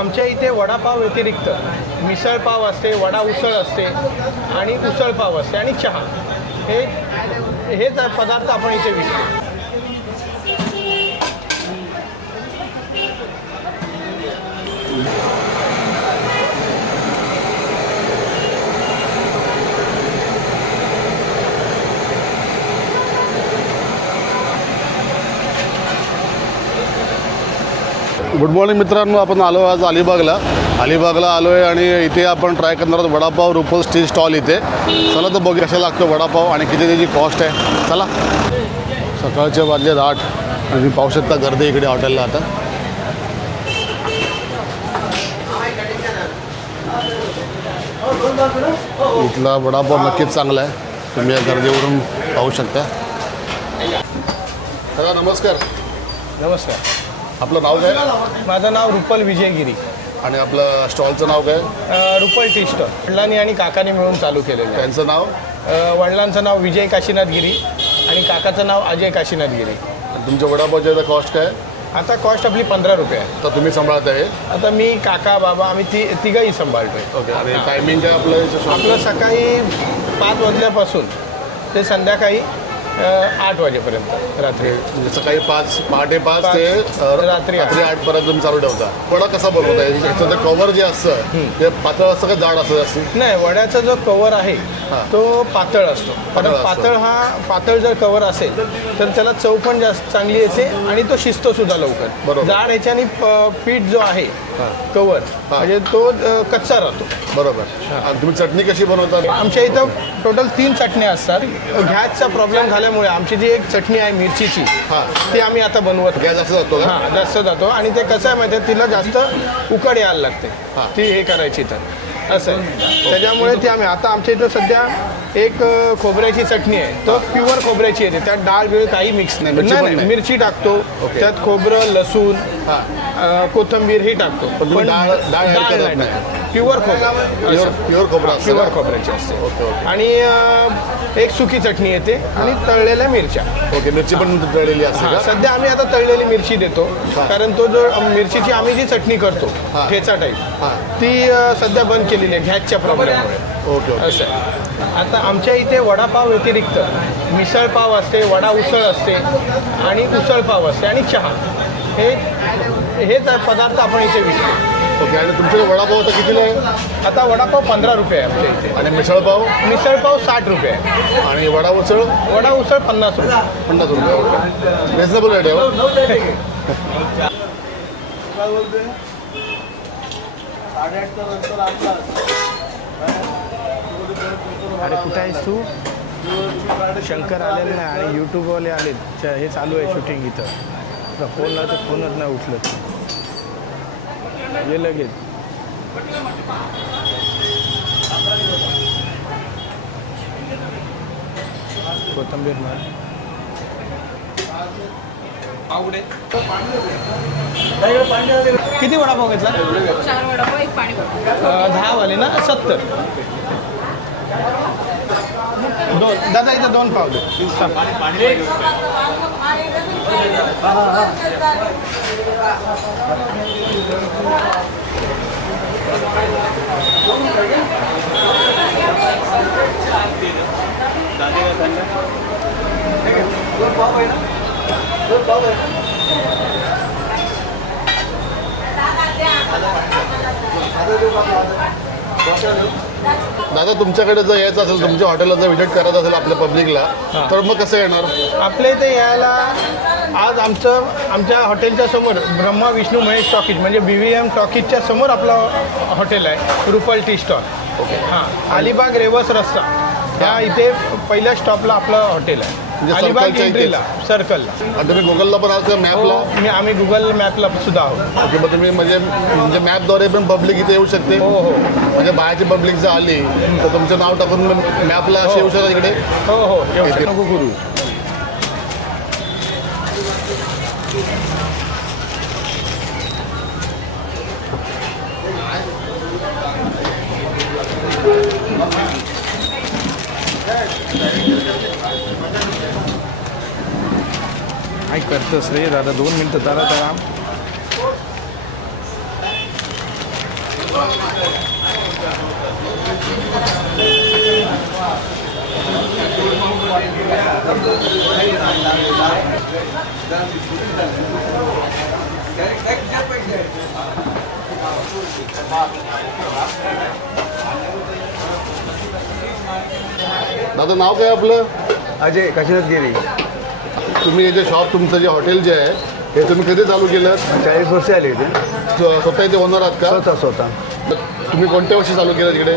आमच्या इथे वडापाव व्यतिरिक्त मिसळपाव असते, वडा उसळ असते आणि उसळपाव असते आणि चहा हेच पदार्थ आपण इथे विकतो. गुड मॉर्निंग मित्रांनो, आपण आलो आज अलिबागला आलो आहे आणि इथे आपण ट्राय करणार आहोत वडापाव रुपल स्ट्रीट स्टॉल इथे. चला तर बघू कशा लागतो वडापाव आणि किती त्याची कॉस्ट आहे. चला. सकाळचे वाजले 8 आणि तुम्ही पाहू शकता गर्दी इकडे हॉटेलला. आता इथला वडापाव नक्कीच चांगला आहे, तुम्ही या गर्दीवरून पाहू शकता. दादा नमस्कार. नमस्कार. आपलं नाव काय? माझं नाव रुपल विजयगिरी आणि आपलं स्टॉलचं नाव काय? Rupal tea stall. वडिलांनी आणि काकाने मिळून चालू केलेलं आहे. त्यांचं नाव? वडिलांचं नाव विजय काशीनाथ गिरी आणि काकाचं नाव अजय काशीनाथ गिरी. तुमच्या वडापावची आता कॉस्ट काय? आता कॉस्ट आपली 15 रुपये आहे. तर तुम्ही सांभाळत आहे? आता मी, काका, बाबा आम्ही तिघंही सांभाळतोय. ओके. आणि टायमिंग काय आपलं? आपलं सकाळी 5 वाजल्यापासून ते संध्याकाळी 8 वाजेपर्यंत रात्री. म्हणजे सकाळी पहाटे 5 ते रात्री 8 पर्यंत तुम्ही चालू ठेवता. वडा कसा बनवता? याचं कव्हर जे असतं ते पातळ असतं का जाड असतं जास्त? नाही, वड्याचा जो कव्हर आहे तो पातळ असतो. कारण पातळ जर कव्हर असेल तर त्याला चव पण जास्त चांगली येते आणि तो शिजतो सुद्धा लवकर. बरोबर. जाड ह्याच्याने पीठ जो आहे कव्हर म्हणजे तो कच्चा राहतो. बरोबर. आणि तुम्ही चटणी कशी बनवता? आमच्या इथं टोटल 3 चटण्या असतात. गॅसचा प्रॉब्लेम झाल्यामुळे आमची जी एक चटणी आहे मिरचीची, ती आम्ही आता बनवत. गॅस जास्त जातो? हां, जास्त जातो. आणि ते कसं आहे माहिती आहे, तिला जास्त उकड यायला लागते ती हे करायची तर असं आहे. त्याच्यामुळे ती आम्ही आता आमच्या इथं सध्या एक खोबऱ्याची चटणी आहे, तो प्युअर खोबऱ्याची येते. त्यात डाळ बिळ काही मिक्स नाही. मिरची टाकतो, त्यात खोबरं, लसूण, कोथिंबीर ही टाकतो. पण डाळ नाही. प्युअर खोबऱ्याची असते. आणि एक सुकी चटणी येते आणि तळलेल्या मिरच्या. ओके. मिरची पण तळलेली असते? सध्या आम्ही आता तळलेली मिरची देतो, कारण तो जो मिरचीची आम्ही जी चटणी करतो ठेचा टाईप, ती सध्या बंद केलेली आहे गॅसच्या प्रॉब्लेममुळे. ओके. असं आहे. आता आमच्या इथे वडापाव व्यतिरिक्त मिसळपाव असते, वडा उसळ असते आणि उसळपाव असते आणि चहा हेच पदार्थ आपण इथे विकतो. ओके. आणि तुमच्याकडे वडापाव आता कितीला आहे? आता वडापाव 15 रुपये आहे आमच्या इथे. आणि मिसळपाव? मिसळपाव 60 रुपये आहे. आणि वडा उसळ? वडा उसळ 50 रुपये. 50 रुपये. ओके. रिजनेबल रेट आहे. अरे कुठं आहेस तू? शंकर आलेला नाही आणि यूट्यूबवाले आले, हे चालू आहे शूटिंग इथं. फोन लावतो, फोनच नाही उचलत. ये लगेच. कोथिंबीर मार. किती वडापाव घेतला? 4 वडापाव, 1 पाणी. 10 वाले ना? 70. दादा इथं 2 पाव दे. दादा तुमच्याकडे जर यायचं असेल, तुमच्या हॉटेलला जर व्हिजिट करायचं असेल आपल्या पब्लिकला, तर मग कसं येणार? आपल्या इथे यायला आज आमच्या हॉटेलच्या समोर ब्रह्मा विष्णू महेश टॉकीज म्हणजे BVM टॉकीजच्या समोर आपलं हॉटेल आहे, रुपल टी स्टॉल. हां, अलिबाग रेवस रस्ता ह्या इथे पहिल्या स्टॉपला आपलं हॉटेल आहे. म्हणजे अलिबाग एंट्रीला सर्कलला. आणि तुम्ही गुगलला पण आहात का मॅपला? आम्ही गुगल मॅपला सुद्धा आहोत. ओके. मग तुम्ही म्हणजे मॅपद्वारे पण पब्लिक इथे येऊ शकते? हो हो. म्हणजे बाहेरची पब्लिक जर आली तर तुमचं नाव टाकून मॅपला अशी येऊ शकतात इकडे? हो हो, येऊ शकतो. नको करू. काय करतोस रे दादा? 2 मिनटं जरा दादा नाव काय आपलं? अजय काशीनाथ गिरी. तुम्ही हे जे शॉप तुमचं जे हॉटेल जे आहे हे तुम्ही कधी चालू केलं? 40 वर्ष आली इथे. स्वतः इथे ओनर आहात का? स्वतः तुम्ही कोणत्या वर्षी चालू केलं तिकडे?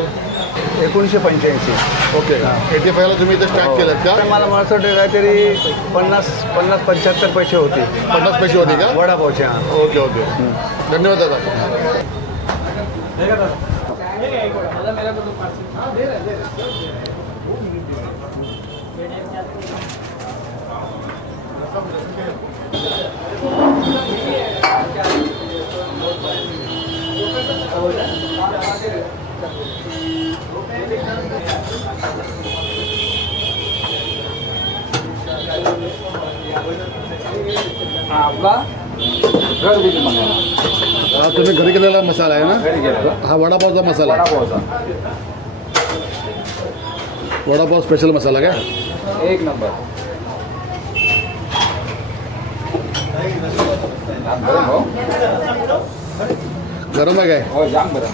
1985. ओके. 85ला तुम्ही इथे स्टार्ट केलं का? मला असं वाटतं काहीतरी 50-75 पैसे होते. 50 पैसे होते का? वडापावचे. हां. Okay okay. धन्यवाद दादा. हा तुम्ही घरी केलेला मसाला आहे ना? हा वडापावचा मसाला आहे. वडापाव स्पेशल मसाला काय? एक नंबर. गरम आहे काय? हो जाम बरं.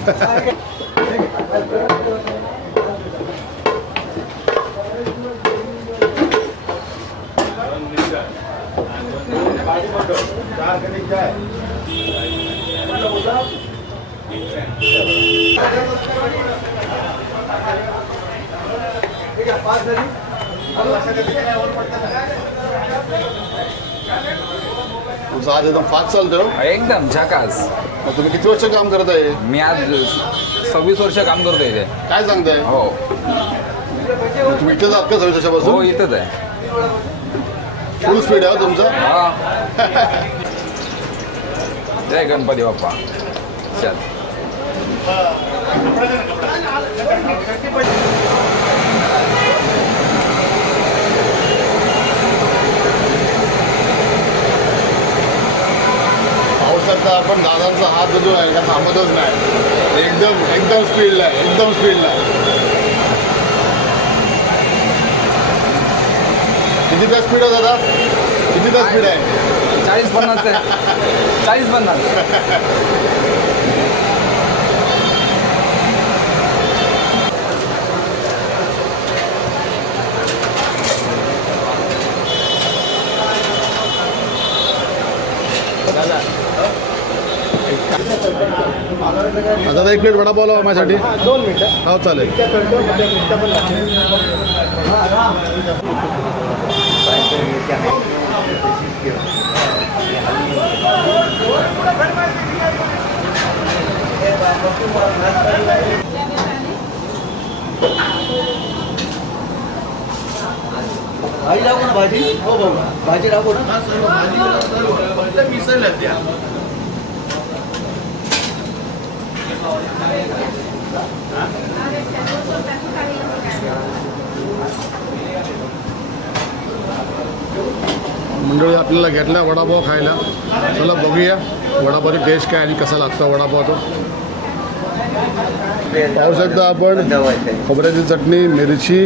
तुमचं आज एकदम फास्ट चालतं हो. एकदम झकास. मग तुम्ही किती वर्ष काम करत आहे? मी आज 26 वर्ष काम करतो इथे. काय सांगताय? हो तुम्ही इथेच आहात का 26 हो वर्षापासून? इथंच आहे. फुल स्पीड आहे हो तुमचा. हा. जय गणपती बाप्पा. चल. पाहू शकता आपण दादांचा हात जो आहे का थांबतच नाही. एकदम स्पीडला आहे. एकदम स्पीडला आहे. कितीचा स्पीड आहे दादा? कितीचा स्पीड आहे? 40-50 आहे. 40-50. दादा एक प्लेट वडापाव लावा माझ्यासाठी. 2 मिनिटं. हो चालेल. इतक्या करतो, इतक्या पण लागेल. भाजी टाकू ना भाजी. हो भाऊ भाजी टाकू ना. मिसळल्या त्या. मंडळी आपल्याला घेतला वडापाव खायला. चला बघूया वडापावची टेस्ट काय आणि कसा लागतो वडापाव तो. पाहू शकता आपण खोबऱ्याची चटणी, मिरची,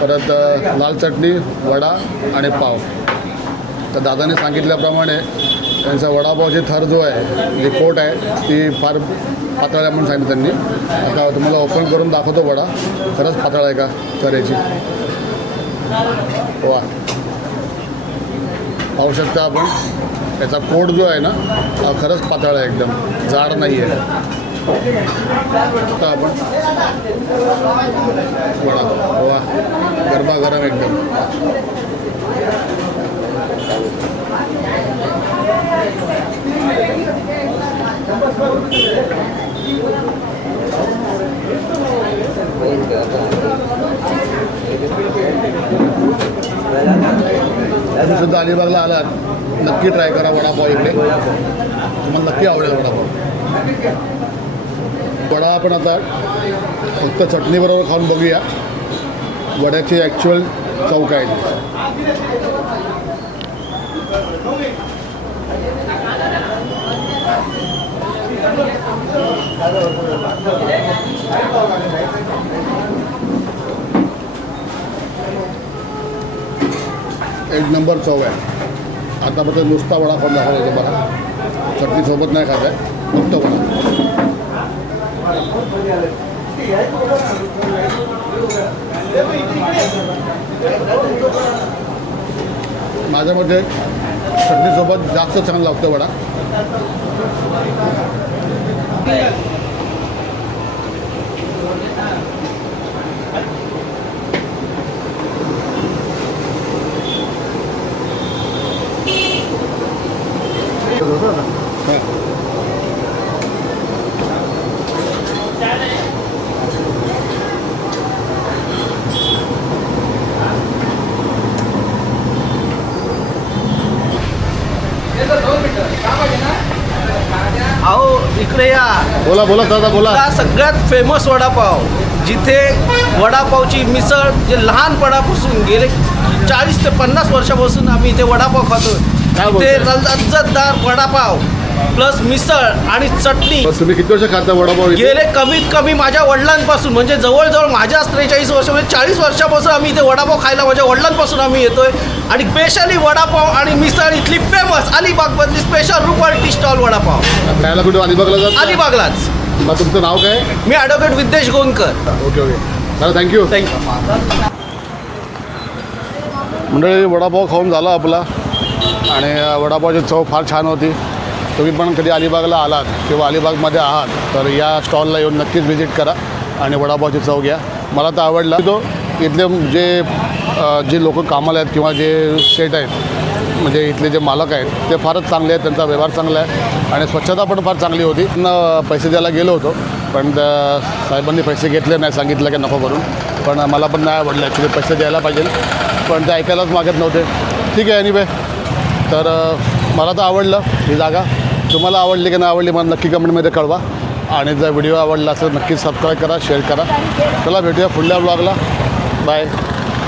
परत लाल चटणी, वडा आणि पाव. तर दादाने सांगितल्याप्रमाणे त्यांचा वडापावची थर जो आहे जी कोट आहे ती फार पातळ आहे म्हणून सांगितलं त्यांनी. आता तुम्हाला ओपन करून दाखवतो वडा. खरंच पातळ आहे का तऱ्याची. वा पाहू शकता आपण त्याचा कोट जो आहे ना हा खरंच पातळ आहे. एकदम जाड नाही आहे. आता आपण वडा वा गरमागरम एकदम. तुम्ही सुद्धा अलिबागला आलात नक्की ट्राय करा वडापाव इकडे. तुम्हाला नक्की आवडेल वडापाव. वडा आपण आता फक्त चटणीबरोबर खाऊन बघूया वड्याची ॲक्च्युअल चव काय आहे. एक नंबर चव आहे. आतापर्यंत नुसता वडा खाऊन दाखवला होता मला. चटणीसोबत नाही खात आहे, फक्त वडा. माझ्या मते चटणीसोबत जास्त छान लागतो वडा. अहो इकडे या. बोला बोला दादा बोला. हा सगळ्यात फेमस वडापाव, जिथे वडापावची मिसळ जे लहानपणापासून गेले 40 ते 50 वर्षापासून आम्ही इथे वडापाव खातो. काय बोलताय? ते लज्जतदार वडापाव प्लस मिसळ आणि चटणी बस तुम्ही किती वर्ष खाता वडापाव इथे? गेले कमीत कमी माझ्या वडिलांपासून, म्हणजे जवळजवळ माझ्या 43 वर्ष म्हणजे 40 वर्षापासून आम्ही इथे वडापाव खायला माझ्या वडिलांपासून आम्ही येतोय. आणि स्पेशली वडापाव आणि मिसळ इथली फेमस अलिबागमधली special Rupal tea stall vada pav. खायला कुठे अलिबागला जात? अलिबागलाच. मग तुमचं नाव काय? मी advocate Vidyesh Gondkar. Okay okay दादा थँक्यू. थँक्यू. मंडळी वडापाव खाऊन झाला आपला आणि वडापावची चव फार छान होती. तुम्ही पण कधी अलिबागला आलात किंवा अलिबागमध्ये आहात तर या स्टॉलला येऊन नक्कीच व्हिजिट करा आणि वडापावची चव घ्या. मला तर आवडला. तो इथले जे लोक कामाला आहेत किंवा जे सेट आहेत म्हणजे इथले जे मालक आहेत ते फारच चांगले आहेत. त्यांचा व्यवहार चांगला आहे आणि स्वच्छता पण फार चांगली होती. पैसे द्यायला गेलो होतो पण त्या साहेबांनी पैसे घेतले नाही, सांगितलं की नको करून. पण मला पण नाही आवडलं ॲक्च्युली, पैसे द्यायला पाहिजे पण ते ऐकायलाच मागत नव्हते. ठीक आहे एनिवे. तर मला तर आवडलं ही जागा. तुम्हाला आवडली की नाही आवडली मला नक्की कमेंटमध्ये कळवा आणि जर व्हिडिओ आवडला असेल नक्की सबस्क्राईब करा, शेअर करा. चला भेटूया पुढल्या ब्लॉगला. बाय.